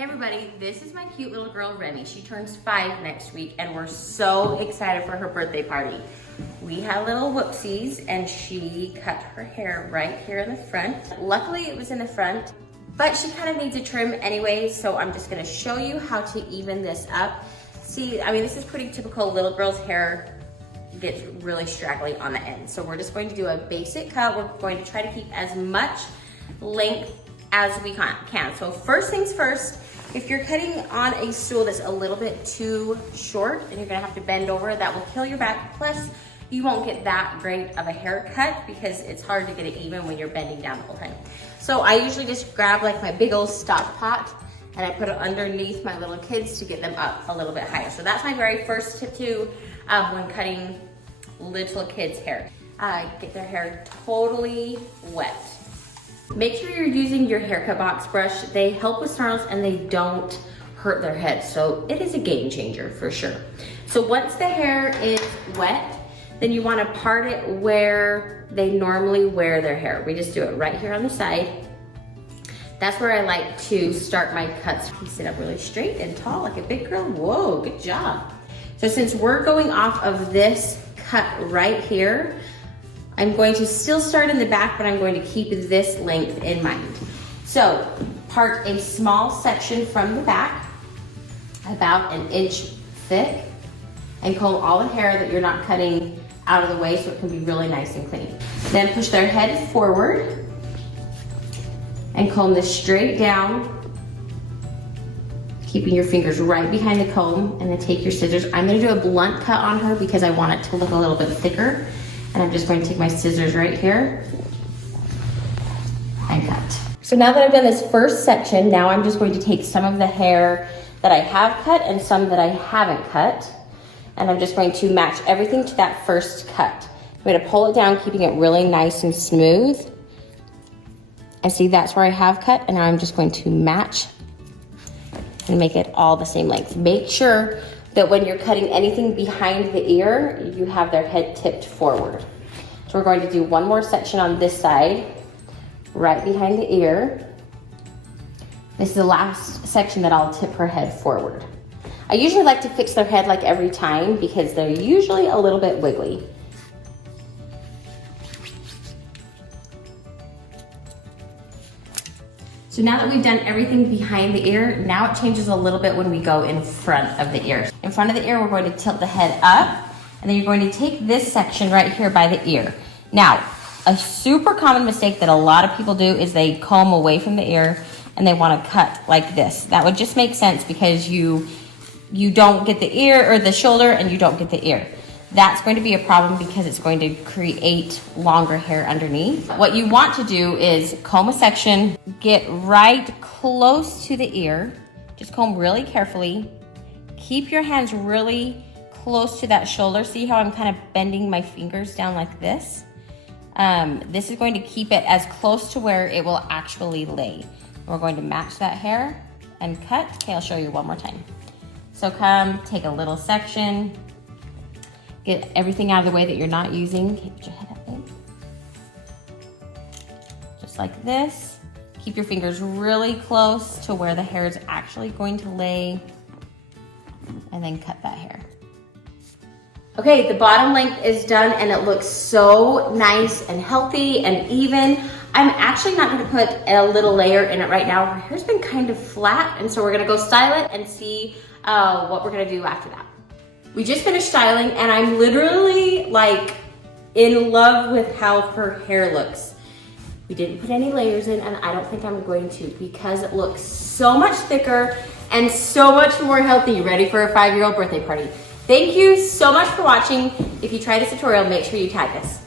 Hey everybody, this is my cute little girl Remy. She turns 5 next week and we're so excited for her birthday party. We had little whoopsies and she cut her hair right here in the front. Luckily it was in the front, but she kind of needs a trim anyway, so I'm just gonna show you how to even this up. See, I mean, this is pretty typical little girl's hair gets really straggly on the end. So we're just going to do a basic cut. We're going to try to keep as much length as we can. So first things first, if you're cutting on a stool that's a little bit too short, then you're gonna have to bend over. That will kill your back. Plus, you won't get that great of a haircut because it's hard to get it even when you're bending down the whole time. So I usually just grab like my big old stock pot and I put it underneath my little kids to get them up a little bit higher. So that's my very first tip too when cutting little kids' hair. Get their hair totally wet. Make sure you're using your haircut box brush. They help with snarls and they don't hurt their head. So it is a game changer for sure. So once the hair is wet, then you wanna part it where they normally wear their hair. We just do it right here on the side. That's where I like to start my cuts. You sit up really straight and tall like a big girl. Whoa, good job. So since we're going off of this cut right here, I'm going to still start in the back, but I'm going to keep this length in mind. So part a small section from the back, about 1 inch thick, and comb all the hair that you're not cutting out of the way so it can be really nice and clean. Then push their head forward and comb this straight down, keeping your fingers right behind the comb, and then take your scissors. I'm gonna do a blunt cut on her because I want it to look a little bit thicker. And I'm just going to take my scissors right here and cut. So now that I've done this first section, now I'm just going to take some of the hair that I have cut and some that I haven't cut. And I'm just going to match everything to that first cut. I'm going to pull it down, keeping it really nice and smooth. And see, that's where I have cut. And now I'm just going to match and make it all the same length. Make sure that when you're cutting anything behind the ear, you have their head tipped forward. So we're going to do one more section on this side, right behind the ear. This is the last section that I'll tip her head forward. I usually like to fix their head like every time because they're usually a little bit wiggly. So now that we've done everything behind the ear, now it changes a little bit when we go in front of the ear. In front of the ear, we're going to tilt the head up, and then you're going to take this section right here by the ear. Now, a super common mistake that a lot of people do is they comb away from the ear and they want to cut like this. That would just make sense because you don't get the ear or the shoulder and you don't get the ear. That's going to be a problem because it's going to create longer hair underneath. What you want to do is comb a section, get right close to the ear, just comb really carefully. Keep your hands really close to that shoulder. See how I'm kind of bending my fingers down like this? This is going to keep it as close to where it will actually lay. We're going to match that hair and cut. Okay, I'll show you one more time. So come, take a little section, get everything out of the way that you're not using. Okay, put your head up there. Just like this. Keep your fingers really close to where the hair is actually going to lay, and then cut that hair. Okay, the bottom length is done and it looks so nice and healthy and even. I'm actually not gonna put a little layer in it right now. Her hair's been kind of flat, and so we're gonna go style it and see what we're gonna do after that. We just finished styling and I'm literally like in love with how her hair looks. We didn't put any layers in and I don't think I'm going to because it looks so much thicker and so much more healthy, ready for a 5-year-old birthday party. Thank you so much for watching. If you try this tutorial, make sure you tag us.